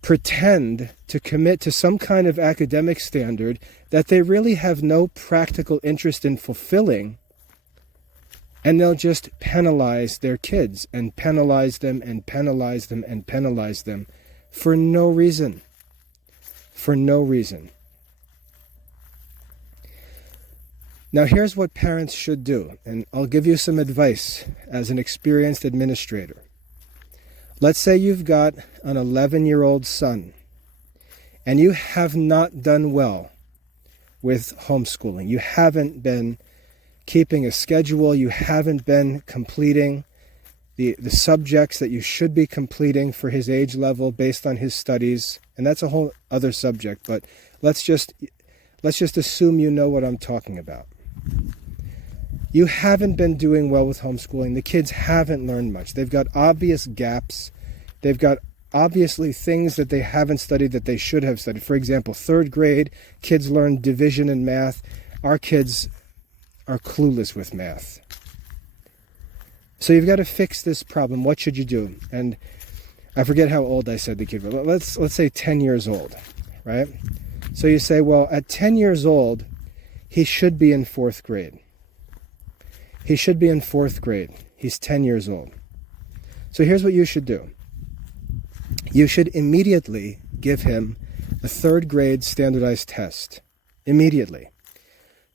pretend to commit to some kind of academic standard that they really have no practical interest in fulfilling, and they'll just penalize their kids and penalize them and penalize them and penalize them for no reason. For no reason. Now here's what parents should do, and I'll give you some advice as an experienced administrator. Let's say you've got an 11-year-old son, and you have not done well with homeschooling. You haven't been keeping a schedule. You haven't been completing the subjects that you should be completing for his age level based on his studies. And that's a whole other subject, but let's Let's just assume you know what I'm talking about. You haven't been doing well with homeschooling. The kids haven't learned much. They've got obvious gaps. They've got obviously things that they haven't studied that they should have studied. For example, 3rd grade, kids learn division in math. Our kids are clueless with math. So you've got to fix this problem. What should you do? And I forget how old I said the kid was. Let's say 10 years old, right? So you say, well, at 10 years old, he should be in 4th grade. He should be in 4th grade. He's 10 years old. So here's what you should do. You should immediately give him a 3rd grade standardized test. Immediately.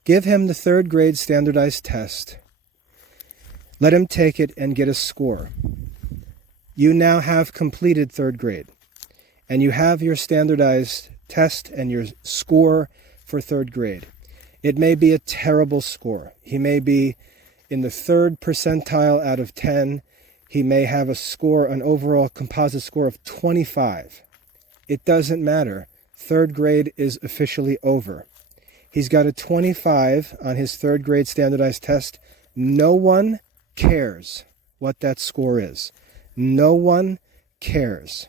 Give him the 3rd grade standardized test. Let him take it and get a score. You now have completed 3rd grade. And you have your standardized test and your score for 3rd grade. It may be a terrible score. He may be in the 3rd percentile out of 10. He may have a score, an overall composite score of 25. It doesn't matter. 3rd grade is officially over. He's got a 25 on his 3rd grade standardized test. No one cares what that score is. No one cares.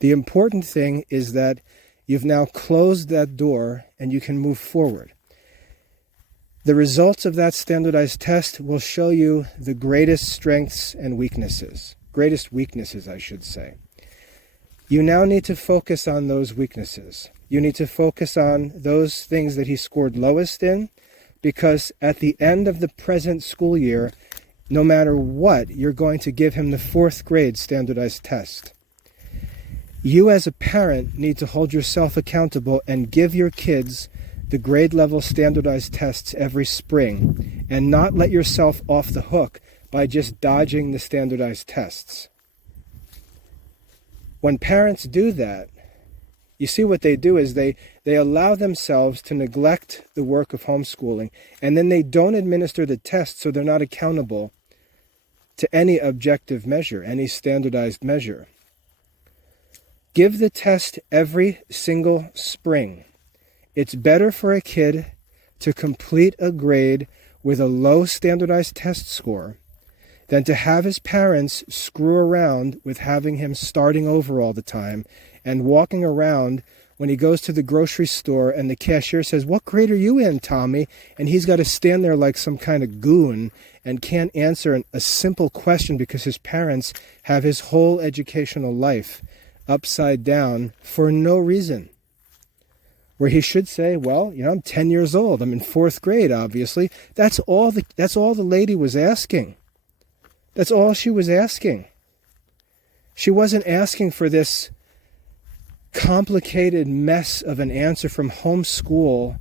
The important thing is that you've now closed that door and you can move forward. The results of that standardized test will show you the greatest strengths and weaknesses. Greatest weaknesses, I should say. You now need to focus on those weaknesses. You need to focus on those things that he scored lowest in, because at the end of the present school year, no matter what, you're going to give him the 4th grade standardized test. You as a parent need to hold yourself accountable and give your kids the grade level standardized tests every spring, and not let yourself off the hook by just dodging the standardized tests. When parents do that, you see what they do is they allow themselves to neglect the work of homeschooling, and then they don't administer the test, so they're not accountable to any objective measure, any standardized measure. Give the test every single spring. It's better for a kid to complete a grade with a low standardized test score than to have his parents screw around with having him starting over all the time and walking around when he goes to the grocery store and the cashier says, "What grade are you in, Tommy?" And he's got to stand there like some kind of goon and can't answer a simple question because his parents have his whole educational life upside down for no reason. Where he should say, well, I'm 10 years old. I'm in 4th grade, obviously. That's all the lady was asking. That's all she was asking. She wasn't asking for this complicated mess of an answer from homeschool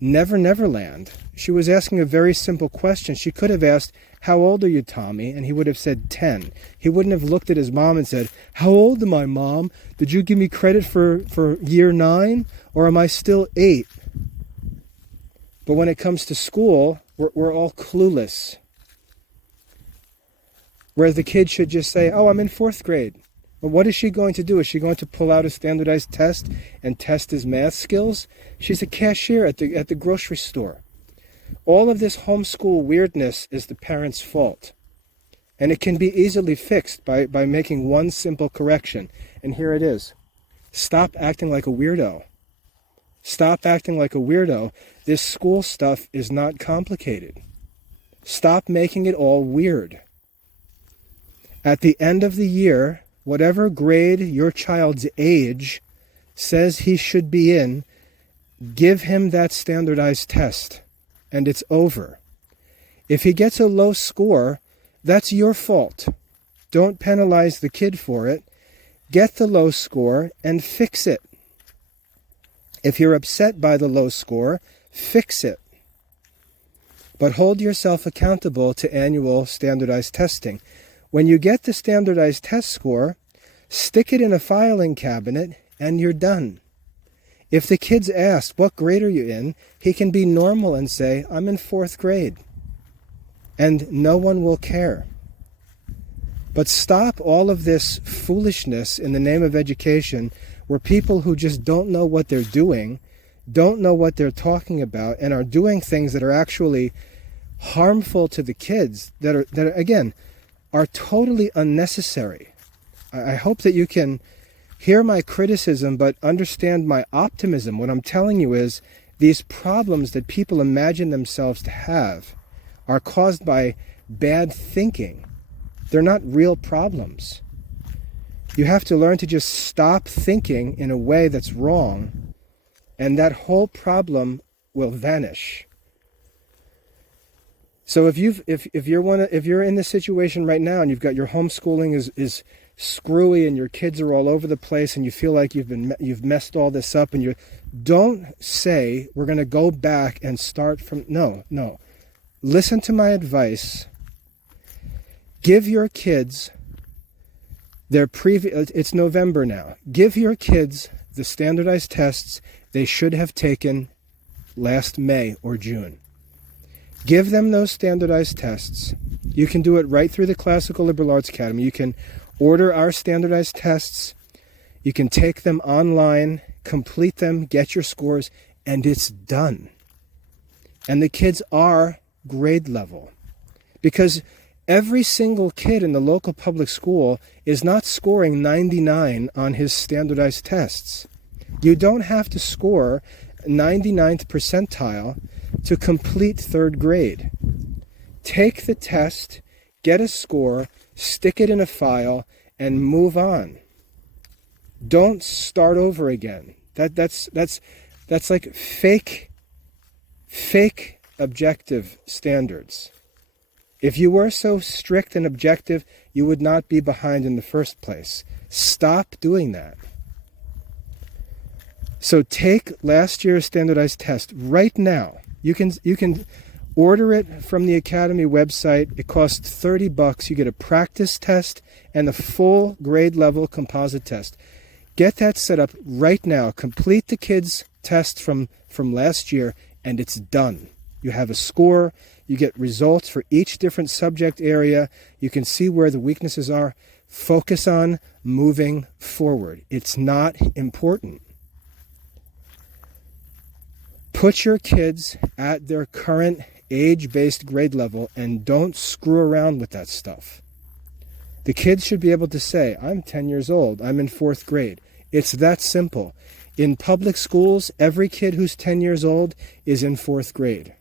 Neverland. She was asking a very simple question. She could have asked, "How old are you, Tommy?" And he would have said 10. He wouldn't have looked at his mom and said, "How old am I, Mom? Did you give me credit for year 9? Or am I still 8? But when it comes to school, we're all clueless. Where the kid should just say, "Oh, I'm in 4th grade." Well, what is she going to do? Is she going to pull out a standardized test and test his math skills? She's a cashier at the grocery store. All of this homeschool weirdness is the parent's fault. And it can be easily fixed by making one simple correction. And here it is. Stop acting like a weirdo. Stop acting like a weirdo. This school stuff is not complicated. Stop making it all weird. At the end of the year, whatever grade your child's age says he should be in, give him that standardized test, and it's over. If he gets a low score, that's your fault. Don't penalize the kid for it. Get the low score and fix it. If you're upset by the low score, fix it. But hold yourself accountable to annual standardized testing. When you get the standardized test score, stick it in a filing cabinet and you're done. If the kid's asked, "What grade are you in?" he can be normal and say, "I'm in 4th grade." And no one will care. But stop all of this foolishness in the name of education where people who just don't know what they're doing don't know what they're talking about, and are doing things that are actually harmful to the kids, that are again, are totally unnecessary. I hope that you can hear my criticism, but understand my optimism. What I'm telling you is these problems that people imagine themselves to have are caused by bad thinking. They're not real problems. You have to learn to just stop thinking in a way that's wrong, and that whole problem will vanish. So if you're in this situation right now and you've got your homeschooling is screwy and your kids are all over the place and you feel like you've messed all this up, and don't say we're going to go back and start from. No. Listen to my advice. Give your kids their it's November now. Give your kids the standardized tests they should have taken last May or June. Give them those standardized tests. You can do it right through the Classical Liberal Arts Academy. You can order our standardized tests. You can take them online, complete them, get your scores, and it's done. And the kids are grade level. Because every single kid in the local public school is not scoring 99 on his standardized tests. You don't have to score 99th percentile to complete third grade. Take the test, get a score, stick it in a file, and move on. Don't start over again. That's like fake objective standards. If you were so strict and objective, you would not be behind in the first place. Stop doing that. So take last year's standardized test right now. You can order it from the Academy website. It costs $30. You get a practice test and a full grade level composite test. Get that set up right now. Complete the kids' test from last year, and it's done. You have a score. You get results for each different subject area. You can see where the weaknesses are. Focus on moving forward. It's not important. Put your kids at their current age-based grade level and don't screw around with that stuff. The kids should be able to say, I'm 10 years old, I'm in 4th grade. It's that simple. In public schools, every kid who's 10 years old is in 4th grade.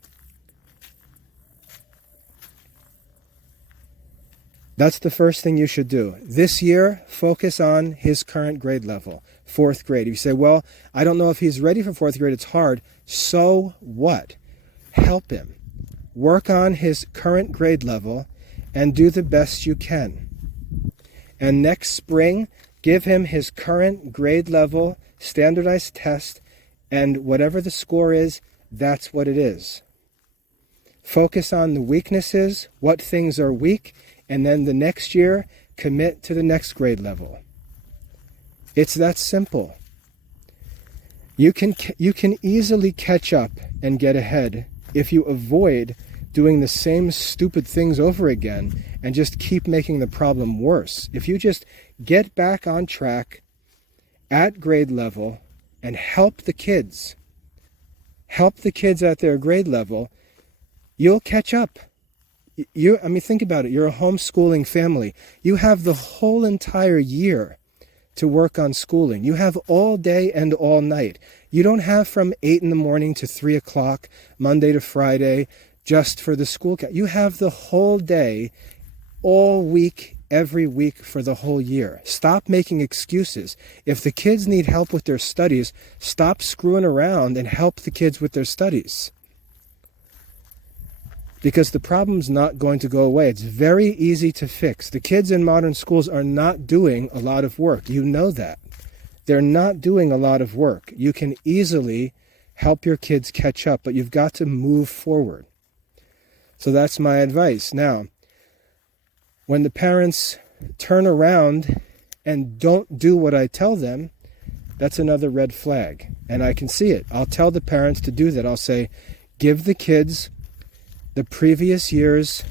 That's the first thing you should do. This year, focus on his current grade level, 4th grade. If you say, well, I don't know if he's ready for 4th grade, it's hard. So what? Help him. Work on his current grade level and do the best you can. And next spring, give him his current grade level standardized test, and whatever the score is, that's what it is. Focus on the weaknesses, what things are weak, and then the next year, commit to the next grade level. It's that simple. You can easily catch up and get ahead if you avoid doing the same stupid things over again and just keep making the problem worse. If you just get back on track at grade level and help the kids at their grade level, you'll catch up. Think about it. You're a homeschooling family. You have the whole entire year to work on schooling. You have all day and all night. You don't have from 8 in the morning to 3 o'clock, Monday to Friday, just for the school. You have the whole day, all week, every week for the whole year. Stop making excuses. If the kids need help with their studies, stop screwing around and help the kids with their studies. Because the problem's not going to go away. It's very easy to fix. The kids in modern schools are not doing a lot of work. You know that. They're not doing a lot of work. You can easily help your kids catch up, but you've got to move forward. So that's my advice. Now, when the parents turn around and don't do what I tell them, that's another red flag. And I can see it. I'll tell the parents to do that. I'll say, give the kids the previous year's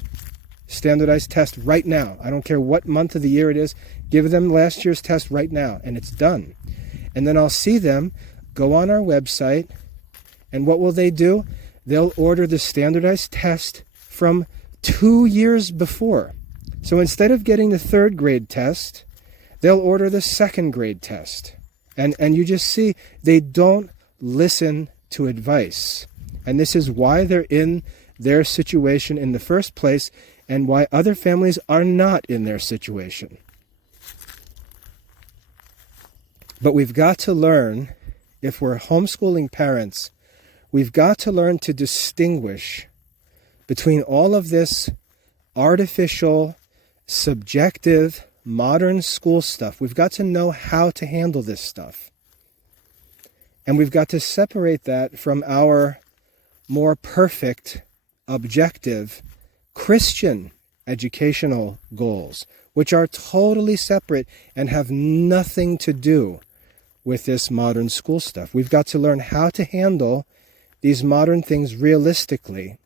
standardized test right now. I don't care what month of the year it is. Give them last year's test right now, and it's done. And then I'll see them go on our website, And what will they do? They'll order the standardized test from 2 years before. So instead of getting the third grade test, they'll order the second grade test. And you just see they don't listen to advice. And this is why they're in their situation in the first place, and why other families are not in their situation. But we've got to learn, if we're homeschooling parents, we've got to learn to distinguish between all of this artificial, subjective, modern school stuff. We've got to know how to handle this stuff. And we've got to separate that from our more perfect, objective, Christian educational goals, which are totally separate and have nothing to do with this modern school stuff. We've got to learn how to handle these modern things realistically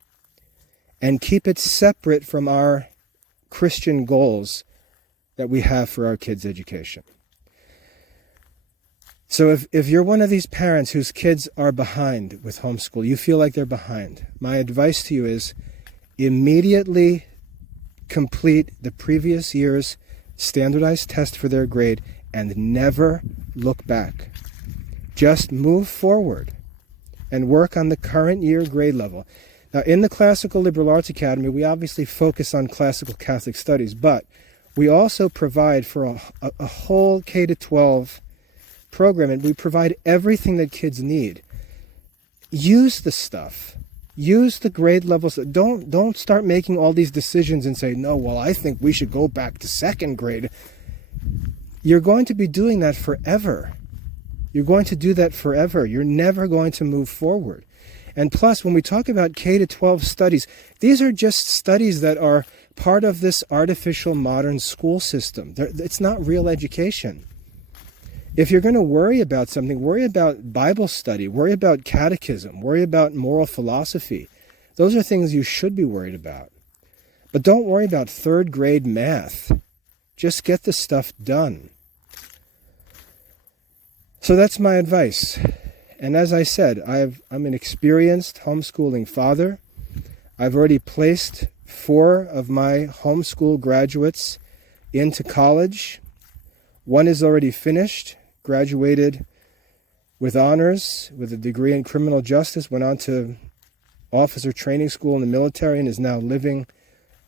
and keep it separate from our Christian goals that we have for our kids' education. So if you're one of these parents whose kids are behind with homeschool, you feel like they're behind, my advice to you is immediately complete the previous year's standardized test for their grade and never look back. Just move forward and work on the current year grade level. Now, in the Classical Liberal Arts Academy, we obviously focus on classical Catholic studies, but we also provide for a whole K-12 program, and we provide everything that kids need. Use the stuff. Use the grade levels. Don't start making all these decisions and say, no, well, I think we should go back to second grade. You're going to be doing that forever. You're going to do that forever. You're never going to move forward. And plus, when we talk about K-12 studies, these are just studies that are part of this artificial modern school system. It's not real education. If you're going to worry about something, worry about Bible study, worry about catechism, worry about moral philosophy. Those are things you should be worried about. But don't worry about third grade math. Just get the stuff done. So that's my advice. And as I said, I'm an experienced homeschooling father. I've already placed 4 of my homeschool graduates into college. One is already finished, graduated with honors, with a degree in criminal justice, went on to officer training school in the military, and is now living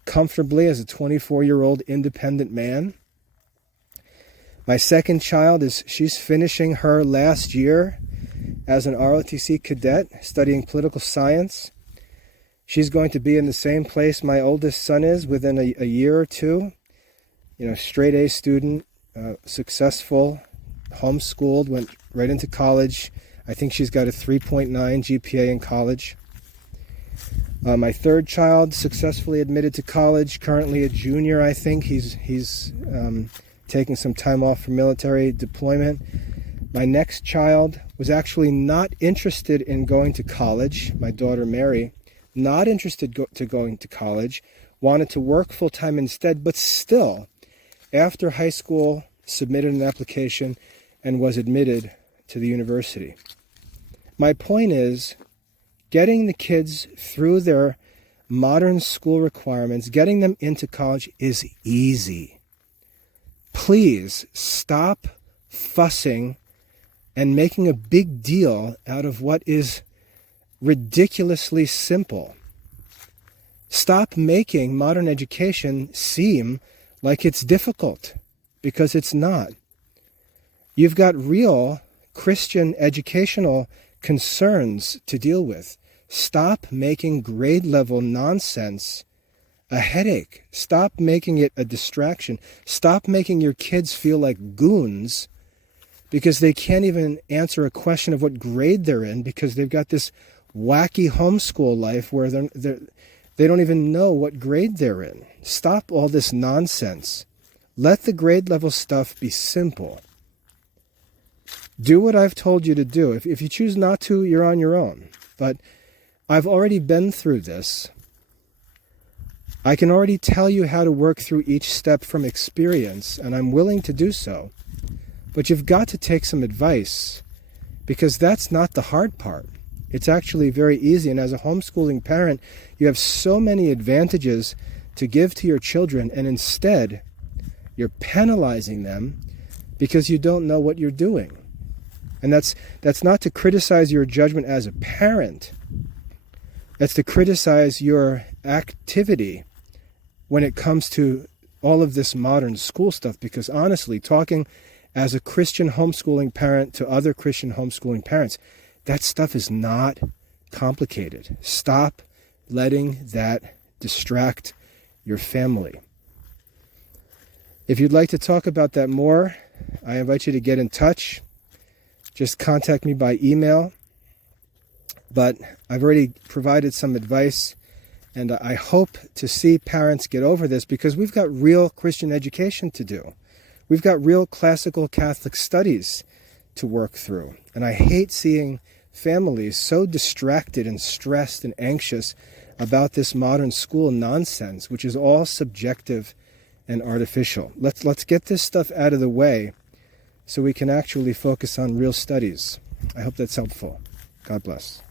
comfortably as a 24-year-old independent man. My second child, she's finishing her last year as an ROTC cadet, studying political science. She's going to be in the same place my oldest son is within a year or two. Straight A student, successful, homeschooled, went right into college. I think she's got a 3.9 GPA in college. My third child successfully admitted to college, currently a junior, I think. He's taking some time off for military deployment. My next child was actually not interested in going to college. My daughter Mary, not interested to going to college, wanted to work full-time instead, but still, after high school, submitted an application and was admitted to the university. My point is, getting the kids through their modern school requirements, getting them into college is easy. Please stop fussing and making a big deal out of what is ridiculously simple. Stop making modern education seem like it's difficult, because it's not. You've got real Christian educational concerns to deal with. Stop making grade level nonsense a headache. Stop making it a distraction. Stop making your kids feel like goons because they can't even answer a question of what grade they're in, because they've got this wacky homeschool life where they don't even know what grade they're in. Stop all this nonsense. Let the grade level stuff be simple. Do what I've told you to do. If you choose not to, you're on your own. But I've already been through this. I can already tell you how to work through each step from experience, and I'm willing to do so. But you've got to take some advice, because that's not the hard part. It's actually very easy. And as a homeschooling parent, you have so many advantages to give to your children, and instead you're penalizing them because you don't know what you're doing. And that's not to criticize your judgment as a parent. That's to criticize your activity when it comes to all of this modern school stuff. Because honestly, talking as a Christian homeschooling parent to other Christian homeschooling parents, that stuff is not complicated. Stop letting that distract your family. If you'd like to talk about that more, I invite you to get in touch. Just contact me by email. But I've already provided some advice, and I hope to see parents get over this, because we've got real Christian education to do. We've got real classical Catholic studies to work through. And I hate seeing families so distracted and stressed and anxious about this modern school nonsense, which is all subjective and artificial. Let's get this stuff out of the way so we can actually focus on real studies. I hope that's helpful. God bless.